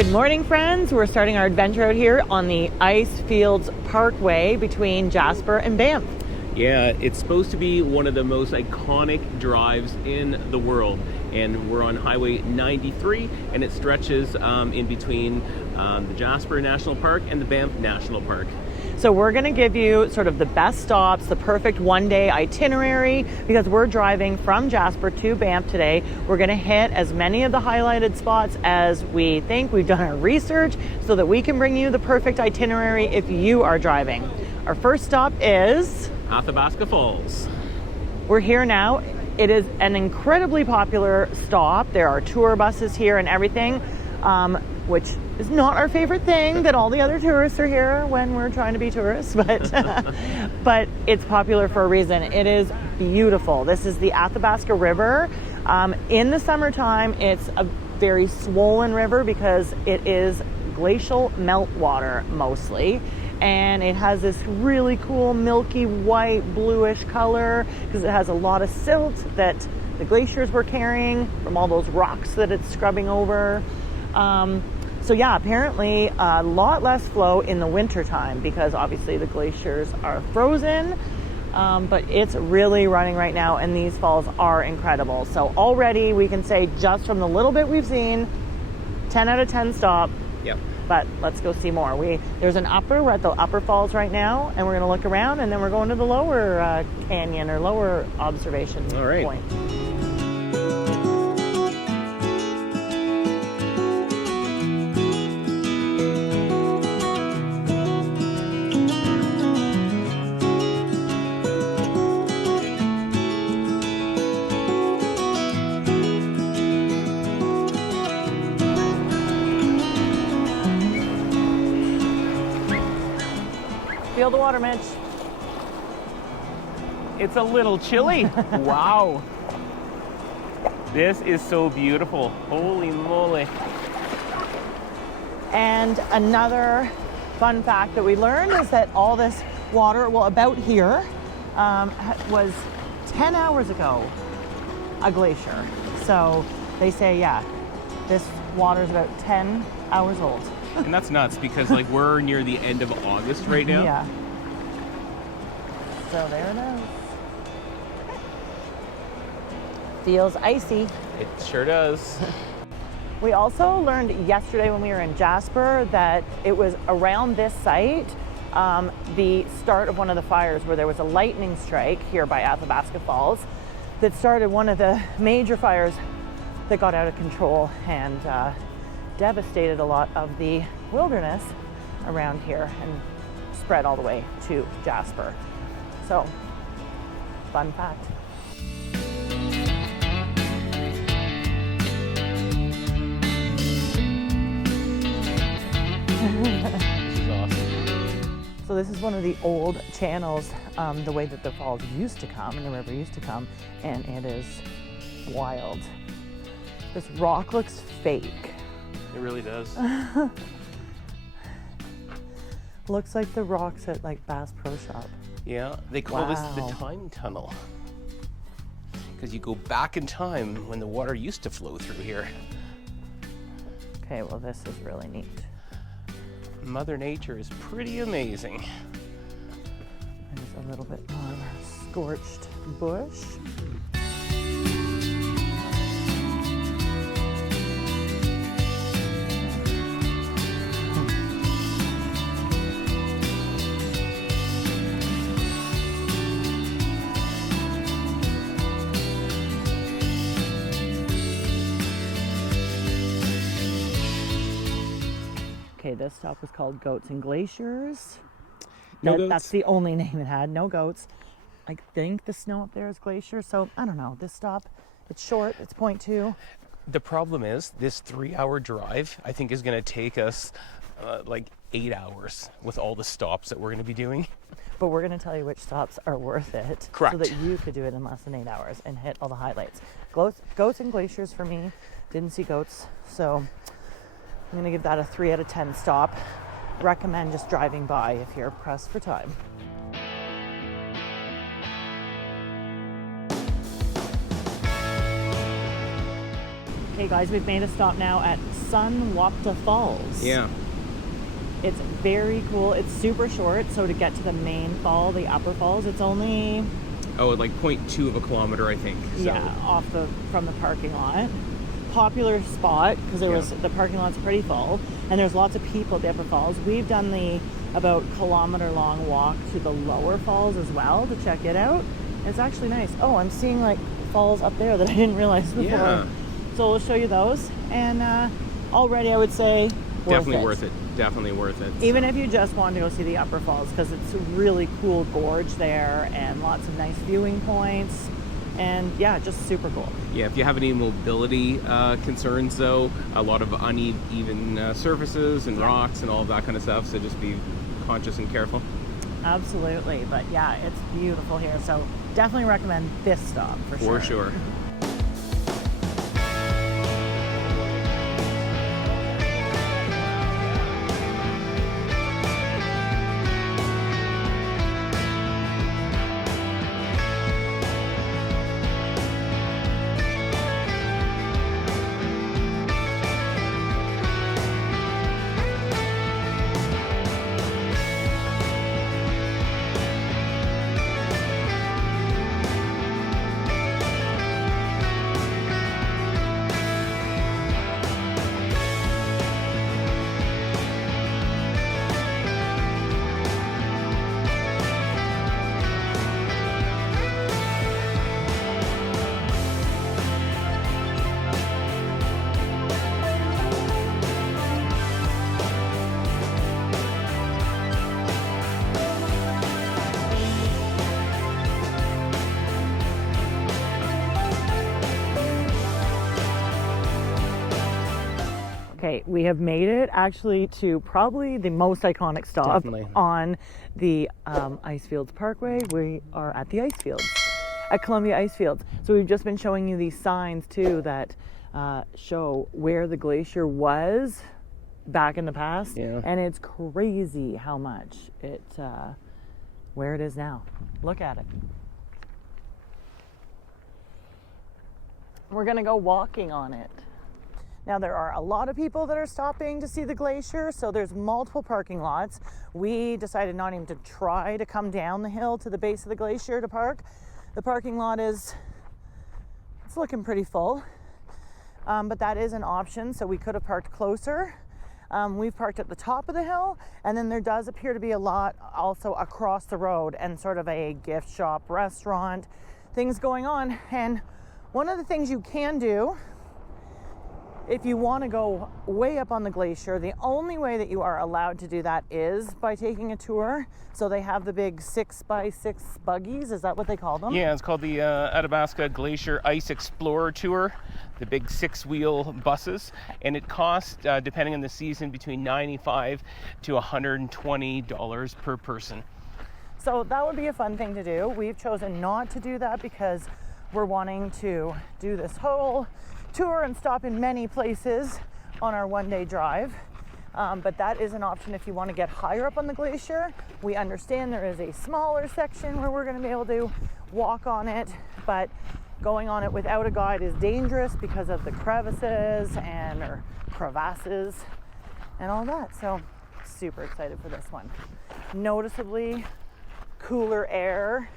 Good morning, friends. We're starting our adventure out here on the Icefields Parkway between Jasper and Banff. Yeah, it's supposed to be one of the most iconic drives in the world. And we're on Highway 93, and it stretches in between the Jasper National Park and the Banff National Park. So we're going to give you sort of the best stops, the perfect one-day itinerary, because we're driving from Jasper to Banff today. We're going to hit as many of the highlighted spots as we think. We've done our research so that we can bring you the perfect itinerary if you are driving. Our first stop is Athabasca Falls. We're here now. It is an incredibly popular stop. There are tour buses here and everything, which is not our favorite thing that all the other tourists are here when we're trying to be tourists, but it's popular for a reason. It is beautiful. This is the Athabasca River. In the summertime, it's a very swollen river because it is glacial meltwater mostly. And it has this really cool milky white bluish color because it has a lot of silt that the glaciers were carrying from all those rocks that it's scrubbing over. So yeah, apparently a lot less flow in the winter time because obviously the glaciers are frozen, but it's really running right now and these falls are incredible. So already we can say just from the little bit we've seen, 10 out of 10 stop. Yep. But let's go see more. We're at the upper falls right now, and we're going to look around, and then we're going to the lower canyon or lower observation point. Feel the water, Mitch. It's a little chilly. Wow. This is so beautiful. Holy moly. And another fun fact that we learned is that all this water, well, about here, was 10 hours ago a glacier. So they say, yeah, this water is about 10 hours old. And that's nuts because we're near the end of August right now. Yeah. So there it is. Feels icy. It sure does. We also learned yesterday when we were in Jasper that it was around this site, the start of one of the fires where there was a lightning strike here by Athabasca Falls that started one of the major fires that got out of control and devastated a lot of the wilderness around here and spread all the way to Jasper. So, fun fact. This is awesome. So this is one of the old channels, the way that the falls used to come and the river used to come, and it is wild. This rock looks fake. It really does. Looks like the rocks at Bass Pro Shop. Yeah, they call this the time tunnel. Because you go back in time when the water used to flow through here. Okay, well this is really neat. Mother Nature is pretty amazing. There's a little bit more scorched bush. Okay, this stop was called Goats and Glaciers. No goats. That's the only name it had, no goats. I think the snow up there is Glacier, so I don't know. This stop, it's short, it's 0.2. The problem is this 3-hour drive, I think, is going to take us 8 hours with all the stops that we're going to be doing. But we're going to tell you which stops are worth it. Correct. So that you could do it in less than 8 hours and hit all the highlights. Goats and Glaciers for me. Didn't see goats, so I'm going to give that a 3 out of 10 stop. Recommend just driving by if you're pressed for time. Okay guys, we've made a stop now at Sunwapta Falls. Yeah. It's very cool. It's super short, so to get to the main fall, the upper falls, it's only... Oh, like 0.2 of a kilometer, I think. So. Yeah, from the parking lot. Popular spot, because the parking lot's pretty full, and there's lots of people at the upper falls. We've done the about kilometer-long walk to the lower falls as well to check it out. It's actually nice. Oh, I'm seeing like falls up there that I didn't realize before. Yeah. So we'll show you those, and already I would say definitely worth it. Definitely worth it. Even if you just want to go see the upper falls, because it's a really cool gorge there and lots of nice viewing points, and yeah, just super cool. Yeah, if you have any mobility concerns though, a lot of uneven surfaces and rocks and all of that kind of stuff, so just be conscious and careful. Absolutely, but yeah, it's beautiful here, so definitely recommend this stop for sure. For sure. Okay, we have made it actually to probably the most iconic stop on the Icefields Parkway. We are at the Icefields, at Columbia Icefields. So we've just been showing you these signs too that show where the glacier was back in the past. Yeah. And it's crazy how much where it is now. Look at it. We're gonna go walking on it. Now there are a lot of people that are stopping to see the glacier, so there's multiple parking lots. We decided not even to try to come down the hill to the base of the glacier to park. The parking lot it's looking pretty full, but that is an option, so we could have parked closer. We've parked at the top of the hill, and then there does appear to be a lot also across the road and sort of a gift shop, restaurant, things going on. And one of the things you can do if you want to go way up on the glacier, the only way that you are allowed to do that is by taking a tour. So they have the big 6x6 buggies. Is that what they call them? Yeah, it's called the Athabasca Glacier Ice Explorer Tour, the big 6-wheel buses. And it costs, depending on the season, between $95 to $120 per person. So that would be a fun thing to do. We've chosen not to do that because we're wanting to do this whole tour and stop in many places on our one-day drive, but that is an option if you want to get higher up on the glacier. We understand there is a smaller section where we're going to be able to walk on it, but going on it without a guide is dangerous because of the crevices or crevasses and all that. So super excited for this one. Noticeably cooler air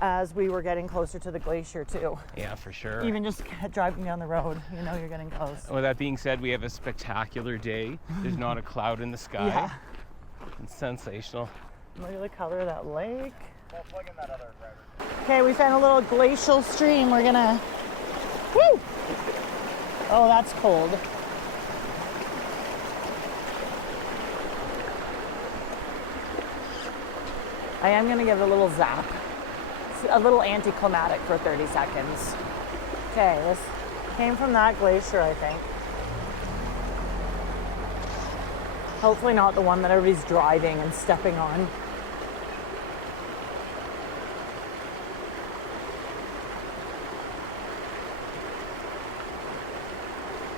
as we were getting closer to the glacier too. Yeah, for sure. Even just driving down the road, you know you're getting close. With that being said, we have a spectacular day. There's not a cloud in the sky. Yeah. It's sensational. Look at the color of that lake. Plug in that other driver. Okay, we found a little glacial stream. We're gonna, woo! Oh, that's cold. I am gonna give it a little zap. A little anticlimactic for 30 seconds. Okay, this came from that glacier, I think. Hopefully not the one that everybody's driving and stepping on.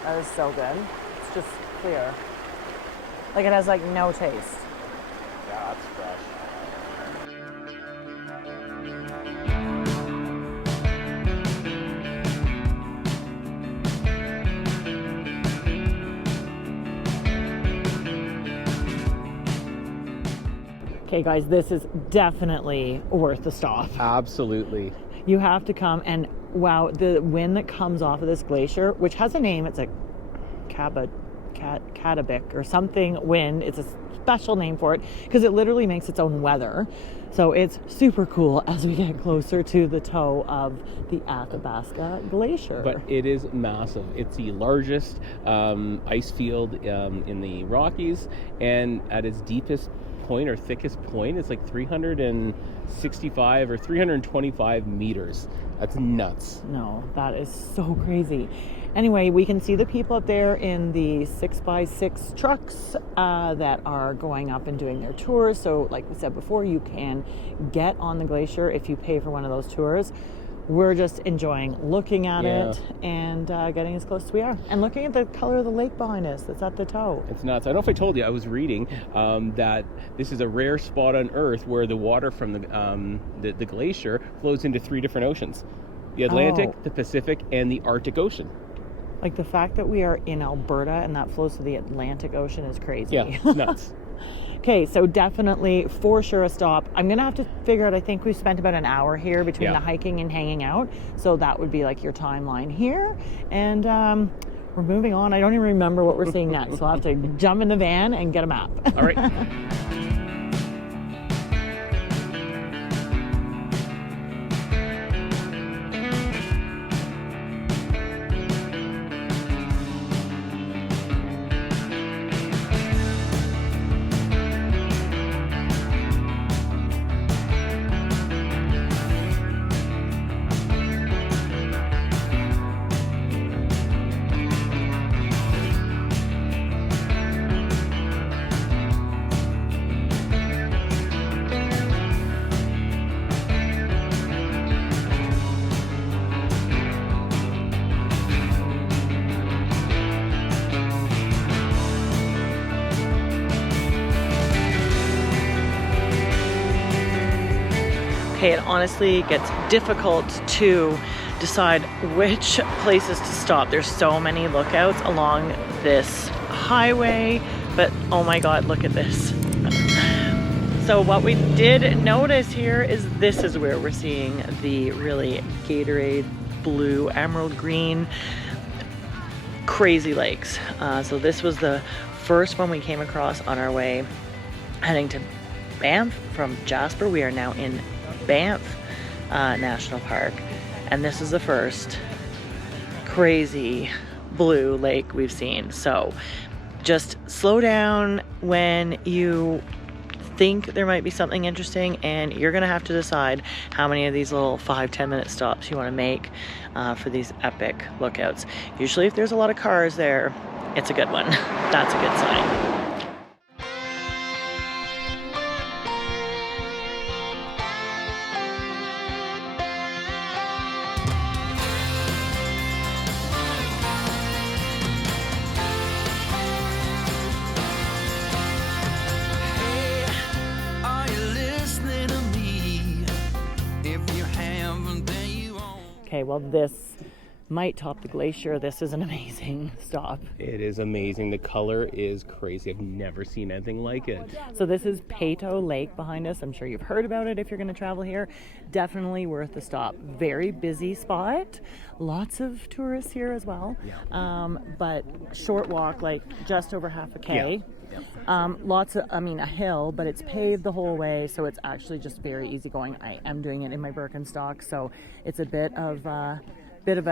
That is so good. It's just clear. Like it has like no taste. Yeah, that's fresh. Okay, guys, this is definitely worth the stop. Absolutely. You have to come, and wow, the wind that comes off of this glacier, which has a name, it's a Catabic or something wind. It's a special name for it because it literally makes its own weather. So it's super cool as we get closer to the toe of the Athabasca Glacier. But it is massive. It's the largest ice field in the Rockies, and at its deepest point or thickest point, it's like 365 or 325 meters. That's nuts. No, that is so crazy. Anyway, we can see the people up there in the 6x6 trucks that are going up and doing their tours. So like we said before, you can get on the glacier if you pay for one of those tours. We're just enjoying looking at it and getting as close as we are. And looking at the color of the lake behind us that's at the toe. It's nuts. I don't know if I told you, I was reading that this is a rare spot on Earth where the water from the glacier flows into 3 different oceans. The Atlantic, the Pacific, and the Arctic Ocean. Like the fact that we are in Alberta and that flows to the Atlantic Ocean is crazy. Yeah, it's nuts. Okay, so definitely for sure a stop. I'm gonna have to figure out, I think we've spent about an hour here between the hiking and hanging out. So that would be like your timeline here. And we're moving on. I don't even remember what we're seeing next. So I'll have to jump in the van and get a map. All right. Okay, it honestly gets difficult to decide which places to stop. There's so many lookouts along this highway, but oh my God, look at this. So what we did notice here is this is where we're seeing the really Gatorade blue, emerald green, crazy lakes. So this was the first one we came across on our way heading to Banff from Jasper. We are now in Banff National Park, and this is the first crazy blue lake we've seen. So just slow down when you think there might be something interesting, and you're gonna have to decide how many of these little 5-10 minute stops you want to make for these epic lookouts. Usually if there's a lot of cars there, it's a good one. That's a good sign. Okay, well this might top the glacier. This is an amazing stop. It is amazing. The color is crazy. I've never seen anything like it. So this is Peyto Lake behind us. I'm sure you've heard about it if you're going to travel here. Definitely worth the stop. Very busy spot. Lots of tourists here as well. Yeah. But short walk, like just over half a K. Yeah. Lots of, a hill, but it's paved the whole way, so it's actually just very easy going. I am doing it in my Birkenstock, so it's a bit of a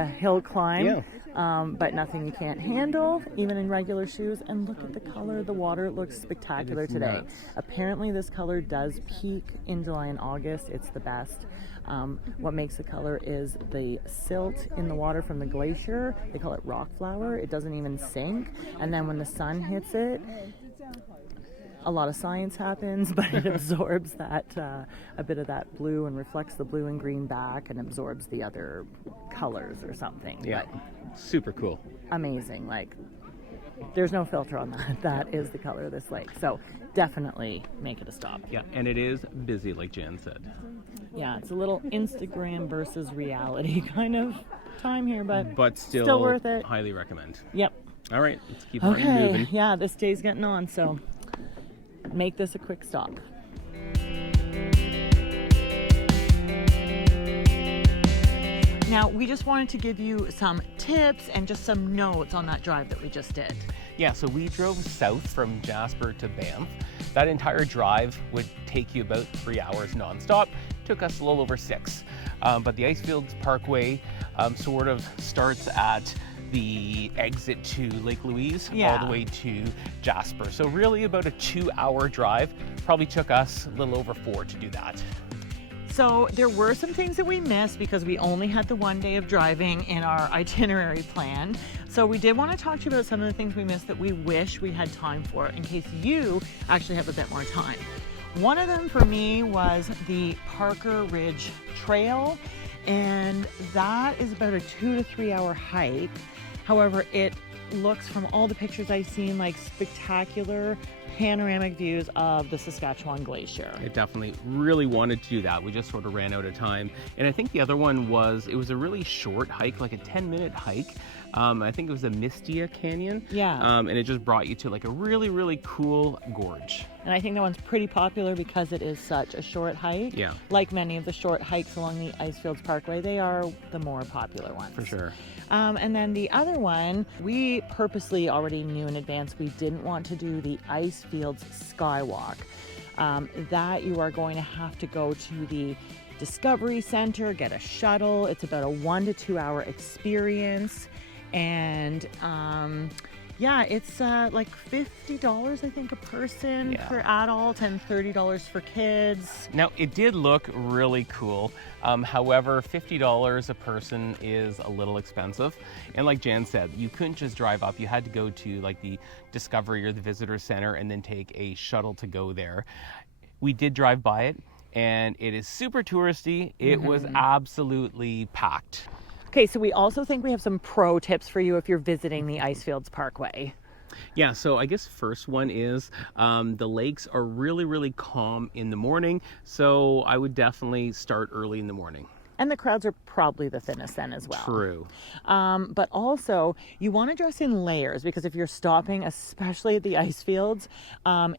hill climb, but nothing you can't handle, even in regular shoes. And look at the color of the water. It looks spectacular today. Nuts. Apparently this color does peak in July and August. It's the best. What makes the color is the silt in the water from the glacier. They call it rock flour. It doesn't even sink, and then when the sun hits it, a lot of science happens, but it absorbs that a bit of that blue and reflects the blue and green back and absorbs the other colors or something. Yeah, but super cool. Amazing. Like, there's no filter on that. That is the color of this lake. So definitely make it a stop. Yeah, and it is busy, like Jan said. Yeah, it's a little Instagram versus reality kind of time here, but still worth it. Highly recommend. Yep. All right, let's keep on Okay. moving. Yeah, this day's getting on, so make this a quick stop. Now, we just wanted to give you some tips and just some notes on that drive that we just did. Yeah, so we drove south from Jasper to Banff. That entire drive would take you about 3 hours nonstop. Took us a little over 6. But the Icefields Parkway sort of starts at the exit to Lake Louise all the way to Jasper. So really about a 2-hour drive. Probably took us a little over 4 to do that. So there were some things that we missed because we only had the 1 day of driving in our itinerary plan. So we did want to talk to you about some of the things we missed that we wish we had time for in case you actually have a bit more time. One of them for me was the Parker Ridge Trail, and that is about a 2 to 3 hour hike. However, it looks from all the pictures I've seen like spectacular panoramic views of the Saskatchewan Glacier. I definitely really wanted to do that. We just sort of ran out of time. And I think the other one was, it was a really short hike, like a 10-minute hike. I think it was the Mistia Canyon. Yeah. And it just brought you to like a really, really cool gorge. And I think that one's pretty popular because it is such a short hike. Yeah. Like many of the short hikes along the Icefields Parkway, they are the more popular ones. For sure. And then the other one, we purposely already knew in advance we didn't want to do the Icefields Skywalk. That you are going to have to go to the Discovery Center, get a shuttle. It's about a 1 to 2 hour experience. And yeah, it's like $50, I think, a person for adult and $30 for kids. Now, it did look really cool. However, $50 a person is a little expensive. And like Jan said, you couldn't just drive up. You had to go to like the Discovery or the Visitor Center and then take a shuttle to go there. We did drive by it, and it is super touristy. It was absolutely packed. Okay, so we also think we have some pro tips for you if you're visiting the Icefields Parkway. Yeah, so I guess first one is the lakes are really, really calm in the morning. So I would definitely start early in the morning. And the crowds are probably the thinnest then as well. True. But also, you want to dress in layers because if you're stopping, especially at the Icefields,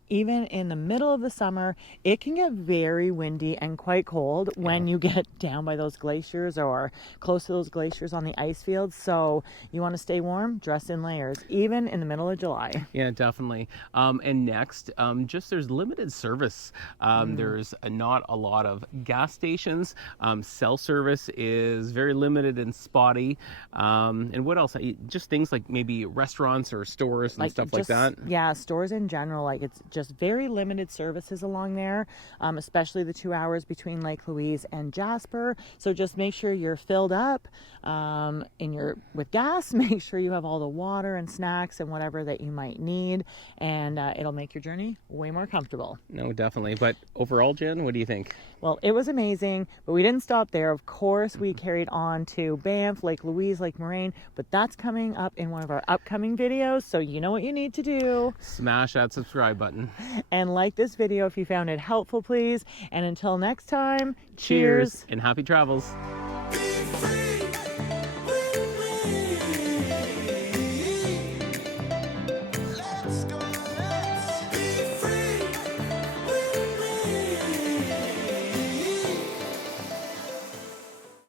even in the middle of the summer, it can get very windy and quite cold when you get down by those glaciers or close to those glaciers on the Icefields. So you want to stay warm, dress in layers, even in the middle of July. Yeah, definitely. And next, just there's limited service. There's not a lot of gas stations. Cell service is very limited and spotty. And what else? Just things like maybe restaurants or stores and stuff like that. Yeah, stores in general. Like it's just very limited services along there, especially the 2 hours between Lake Louise and Jasper. So just make sure you're filled up with gas. Make sure you have all the water and snacks and whatever that you might need, and it'll make your journey way more comfortable. No, definitely. But overall, Jen, what do you think? Well, it was amazing, but we didn't stop there. Of course, we carried on to Banff, Lake Louise, Lake Moraine, but that's coming up in one of our upcoming videos, so you know what you need to do. Smash that subscribe button. And like this video if you found it helpful, please. And until next time, Cheers and happy travels.